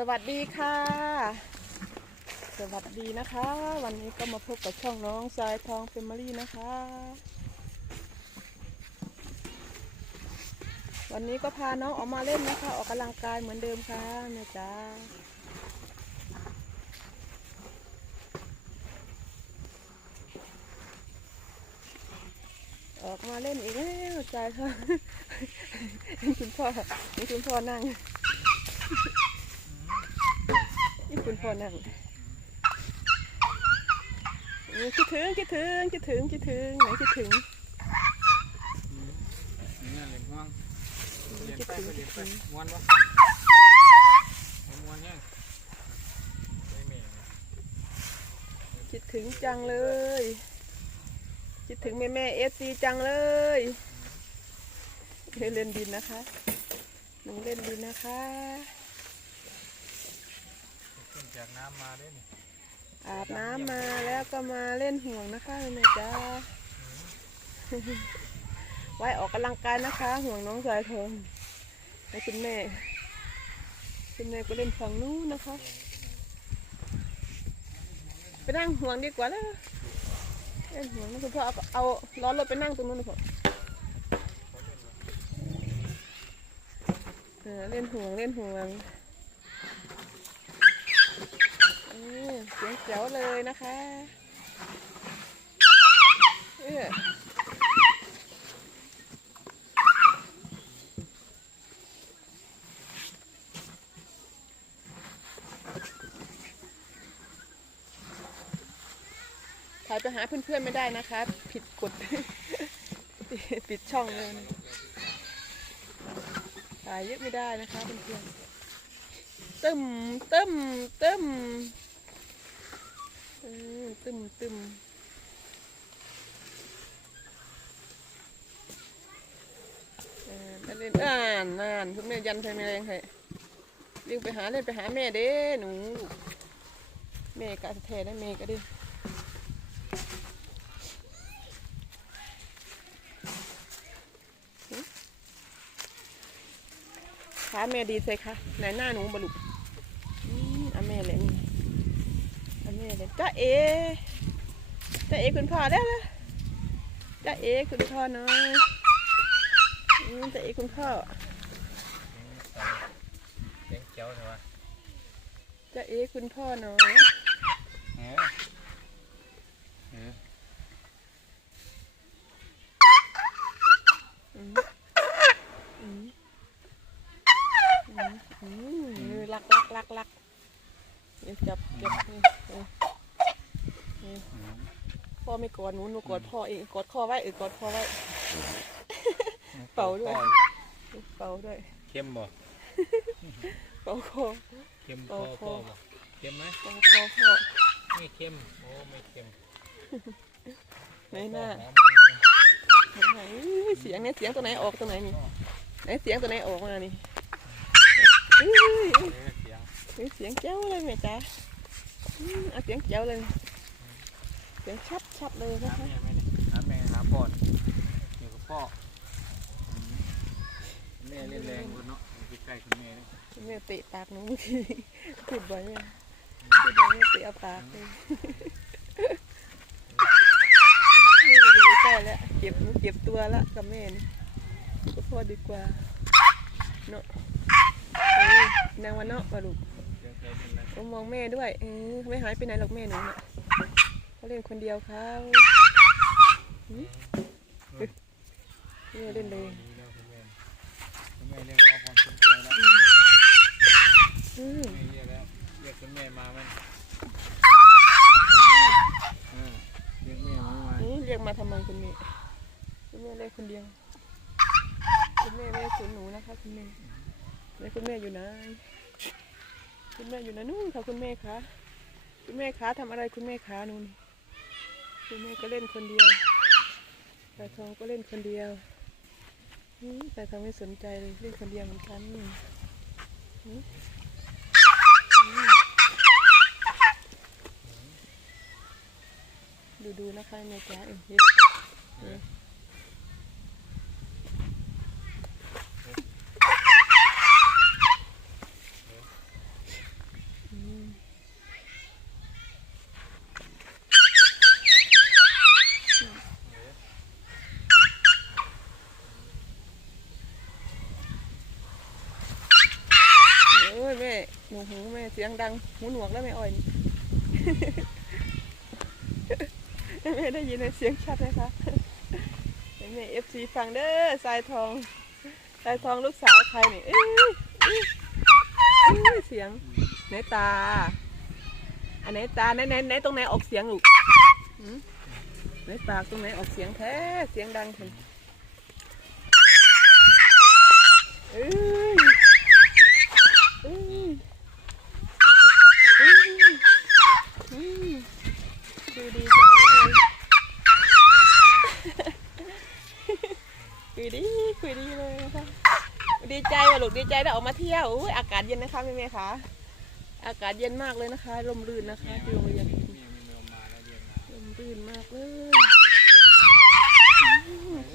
สวัสดีค่ะ สวัสดีนะคะ วันนี้ก็มาพบกับช่องน้องสายทองเฟมิลี่นะคะ วันนี้ก็พาน้องออกมาเล่นนะคะ ออกกำลังกายเหมือนเดิมค่ะแม่จ้าออกมาเล่นอีกแล้วใจค่ะคุณพ่อนี่คุณพ่อนั่ง คุณพ่อนั่งคิดถึงคิดถึงคิดถึงคิดถึงไหนคิดถึงเนี่ยเล่นห่วงเรียนไปเรีคิยดนไปม้วนวะม้วนเนี่ยคิดถึงจังเลย คิดถึงแม่แม่เอฟซีจังเลยเล่นดินนะคะหนูเล่นดินนะคะ จากน้ำมาด้วยนี่อาบน้ำมาแล้วก็มาเล่นห่วงนะคะแม่จ้าไว้ออกกำลังกายนะคะ ห่วงน้องสายทองให้คุณแม่คุณแม่ก็เล่นฝั่งนู้นนะคะไปนั่งห่วงดีกว่าแล้วเล่นห่วงนะคุณพ่อเอาเอาล้อรถไปนั่งตรงนู้นนะพ่อเออเล่นห่วงเล่นห่วง เสียงแจ๋วเลยนะคะเออถ่ายไปหาเพื่อนๆไม่ได้นะคะ ผิดกฎปิดช่องเลยถ่ายเยอะไม่ได้นะคะเพื่อนๆตึมตึมตึม เออตึมตึมเออไปเล่นอ่านนานคุณแม่ยันใครไม่แรงใครวิ่งไปหาเล่นไปหาแม่เด้หนูแม่กะแท้ได้แม่ก็ดิขาแม่ดีใส่ค่ะไหนหน้าหนูบลุกอืมอะแม่เลยนี่ เลยจ้าเอจ้าเอคุณพ่อได้แล้วจ้าเอคุณพ่อน้อยอืมจ้าเอคุณพ่อเลี้ยงเจ้าใช่ไหมจ้าเอคุณพ่อน้อยเออเอออืมอืมอืมอืมรักรักรักรักเดี๋ยวจับจับนี่เออนี่ พ่อไม่กอดหนูหนูกอดพ่อเองกอดคอไว้เออกอดคอไว้ เป่าด้วย เป่าด้วย เข้มบ่เป่าคอ เข้มพเป่าอคพ่ออบ่เข้มไหมเป่าคอพ่อ ไม่เข้ม โอ้ ไม่เข้มไหนหน้าหอมไหนเสียงเนี่ยเสียงตัวไหนออกตัวไหนนี่ไหนเสียงตัวไหนออกมานี่เอ้ยเออเสียงเอ้ยเสียงเจ้าเลยแม่จ๋าอืมเอาเสียงเจ้าเลยเสียงชัดชัดเลยนะน้ำคะแม่ไหมเนี่ยน้ำแม่น้ำปอดเดี๋ยวกับพ่ออืมแม่เล่นแรงคนเนาะอยู่ใกล้ๆคุณแม่เลยแม่เตะปากหนูเมื่อกี้พูดบ่อยแม่พูดบ่อยแม่เตะเอาปากเลยนี่มันอยู่ใกล้แล้วเก็บหนูเก็บตัวละกับแม่นี่ก็พ่อดีกว่าเนาะเอ้ยนางวันเนาะมาลูกเดี๋ยวเคยเล่นแล้วต้องมองแม่ด้วยเออไม่หายไปไหนหรอกแม่หนูน่ะ เขาเล่นคนเดียวเขาหืมนี่เล่นเลยดีแล้วคุณแม่คุณแม่เรียกเอาความสนใจแล้วอืมแม่เรียกแล้วเรียกคุณแม่มาไหมเออเรียกแม่มาไหมนี่เรียกมาทำไมคุณแม่คุณแม่เล่นคนเดียวคุณแม่ไม่ได้สนหนูนะคะคุณแม่แม่คุณแม่อยู่ไหนคุณแม่อยู่ไหนนู่นค่ะคุณแม่คะคุณแม่คะทำอะไรคุณแม่คะนู่น คุณแม่ก็เล่นคนเดียวแต่ทองก็เล่นคนเดียวแต่ทองไม่สนใจเลยเล่นคนเดียวเหมือนกันดูดูๆนะคะแม่จ๋าเออย หนูหูแม่ เสียงดังหูหนวกแล้วไม่อ่อยนี่แม่ได้ยินเสียงชัดไหมคะแม่เอฟซีฟังเด้อสายทองสายทองลูกสาวใครนี่เอ้ยเสียงไหนตา อันไหนตาไหนไหนไหนตรงไหนออกเสียงลูกหืมไหนปากตรงไหนออกเสียงแท้เสียงดังเห็นเอ้ยเอ้ยเอ้ยอืมดูดีจังเลยคุยดีคุยดีเลยนะคะดีใจว่ะลู กดีใจได้ออกมาเที่ยวอุ๊ยอากาศเย็นนะคะแม่แม่ๆคะอากาศเย็นมากเลยนะคะลมรื่นนะคะที่โรงเรียนเมียมีเมลมาแล้วเรียนมาลมรื่นมากเลยอืมโอเค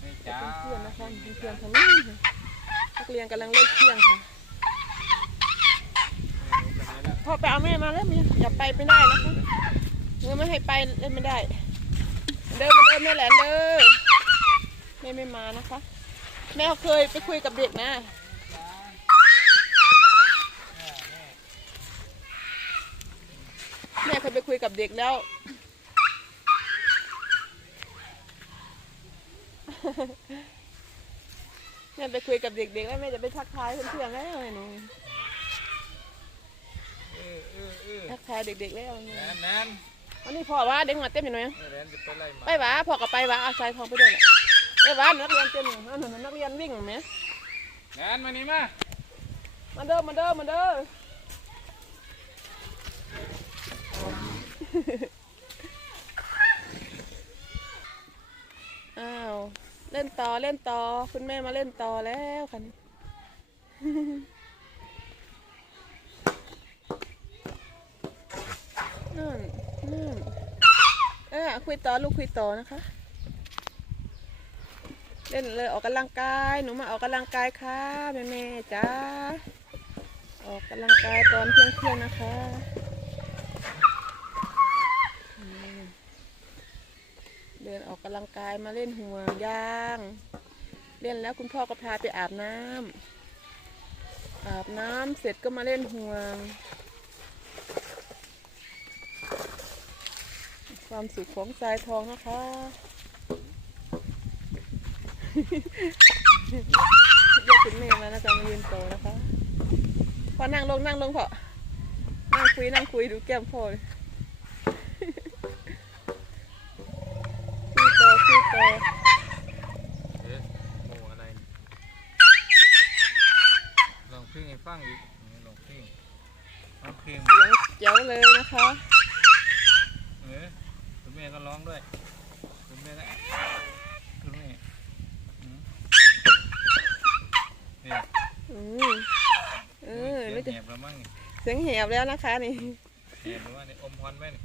ให้เป็จ้านเพื่อนๆนะคะเป็นเพื่อนทางนี้ค่ะนักเรียนกำลังเลิกเที่ยงค่ะพ่อไปเอาแม่มาแล้วมีอย่าไปไม่ได้นะคะเมื่อไม่ให้ไปเล่นไม่ได้ เดินมาเดินแม่แหลนเด้อแม่ไม่มานะคะ แม่เขาเคยไปคุยกับเด็กนะแม่เคยไปคุยกับเด็กแล้ว แม่ไปคุยกับเด็กๆแล้วแม่จะไปทักทายเพื่อนๆแล้วไอ้หนูเออเออเออทักทายเด็กๆแล้วแนนแนนวันนี้พ่อว่าเด็กหัวเต็มอยู่หน่อยแนนจะไปไล่หมาไปวะพ่อกับไปวะเอาสายทองไปด้วยแหละ ไปวะนักเรียนเต็มอยู่นั่นน่ะนักเรียนวิ่งเห็นไหมแนนมานี่มามาเด้อมาเด้อมาเด้ออ้าวเล่นต่อเล่นต่อคุณแม่มาเล่นต่อแล้วค่ะนี่นั่นนั่นเออคุยต่อลูกคุยต่อนะคะ เล่นเลยออกกำลังกายหนูมาออกกำลังกายค่ะแม่แม่ๆจ้าออกกำลังกายตอนเที่ยงเที่ยงๆนะคะเดินออกกำลังกายมาเล่นห่วงยาง เล่นแล้วคุณพ่อก็พาไปอาบน้ำอาบน้ำเสร็จก็มาเล่นห่วง ความสุขของทรายทองนะคะ เรียกคุณแม่มาแล้วจะมายืนโตนะคะพอนั่งลงนั่งลงพอนั่งคุยนั่งคุยดูแก้มพ่อเลยคุยต่อคุยต่อเอ๊ะโมอะไร ลองเพลงให้ฟังอีกนี่ลองเพลงลองเพลงเสียงเจ๋วเลยนะคะเออคุณแม่ก็ร้องด้วยคุณแม่ก็คุณแม่อืม เนี่ยอืมเออเสีไม่ยงจะแหบแล้วมั้งนี่เสียงแหบแล้วนะคะนี่ แหบหรือว่านี่อมพรไหมนี่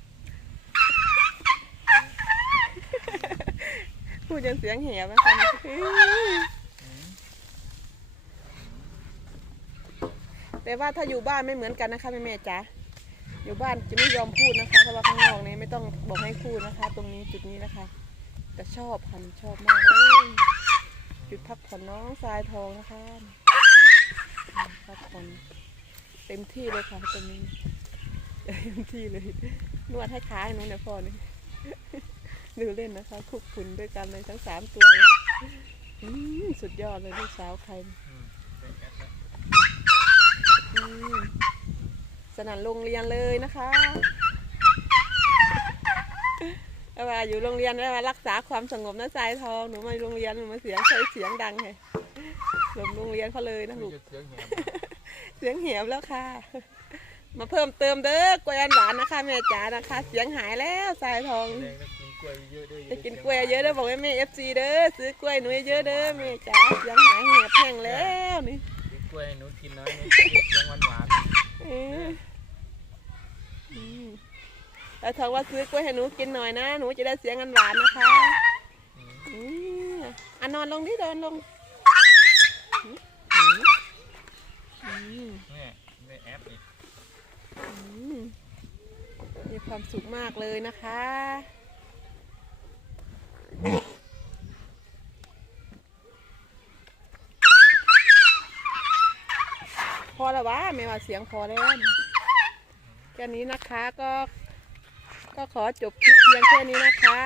พูดจนเสียงแหบนะคะนี่อื้ออืมแต่ว่าถ้าอยู่บ้านไม่เหมือนกันนะคะแม่แม่ๆจ๋าอยู่บ้านจะไม่ยอมพูดนะคะเพราะว่าข้างนอกนี้ไม่ต้องบอกให้พูดนะคะ ตรงนี้จุดนี้นะคะ แต่ชอบค่ะชอบมากเลย จุดพักผ่อนน้องทรายทองนะคะพักผ่อนเต็มที่เลยค่ะตรงนี้เต็มที่เลยนวดให้ขาให้หนูเนี่ยพ่อนี่ดูเล่นนะคะคุกฝุ่นด้วยกันเลยทั้งสามตัวสุดยอดเลยลูกสาวใครสนั่นโรงเรียนเลยนะคะ เอาว่าอยู่โรงเรียนเอาว่ารักษาความสงบนะสายทองหนูมาโรงเรียนหนูมาเสียงใช้เสียงดังไงหลบโรงเรียนเขาเลยนะลูกจะเสียงแหบเสียงเหี่ยวแล้วค่ะ มาเพิ่มเติมเด้อกล้วยอันหวานนะคะแม่จ๋านะคะ เสียงหายแล้วสายทองแดงแล้วกินกล้วยเยอะด้วยจะกินกล้วยเยอะเด้อบอกให้แม่เอฟซีเด้อซื้อกล้วยหนูเยอะเด้อแม่จ๋าเสียงหายเหี่ยวแห้งแล้วนี่กินกล้วยให้หนูกินนะหนูกินเสียงหวานหวานเอออืม แล้วทองว่าซื้อกล้วยให้หนูกินหน่อยนะ หนูจะได้เสียงอันหวานนะคะๆอืมอืมอะนอนลงดิเดินลงอืมอืมนี่นี่แอปนี่อืมมีความสุขมากเลยนะคะ พอแล้ววะไม่ว่าเสียงพอแล้วแค่นี้นะคะก็ ก็ขอจบคลิปเพียงแค่นี้นะคะ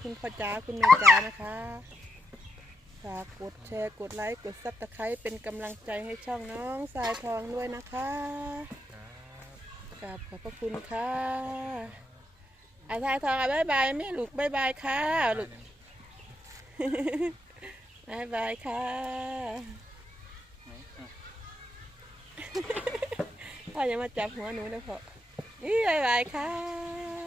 คุณพ่อจ๋าคุณแม่จ๋านะคะฝากกดแชร์กดไลค์กดซับสไครต์เป็นกำลังใจให้ช่องน้องสายทองด้วยนะคะครับกราบขอบพระคุณค่ะอาสายทองอะบายบายแม่ลูกบายบายค่ะลูกบายบายค่ะไหนอะพ่ออย่ามาจับหัวหนูนะพ่อนี่บายบายค่ะ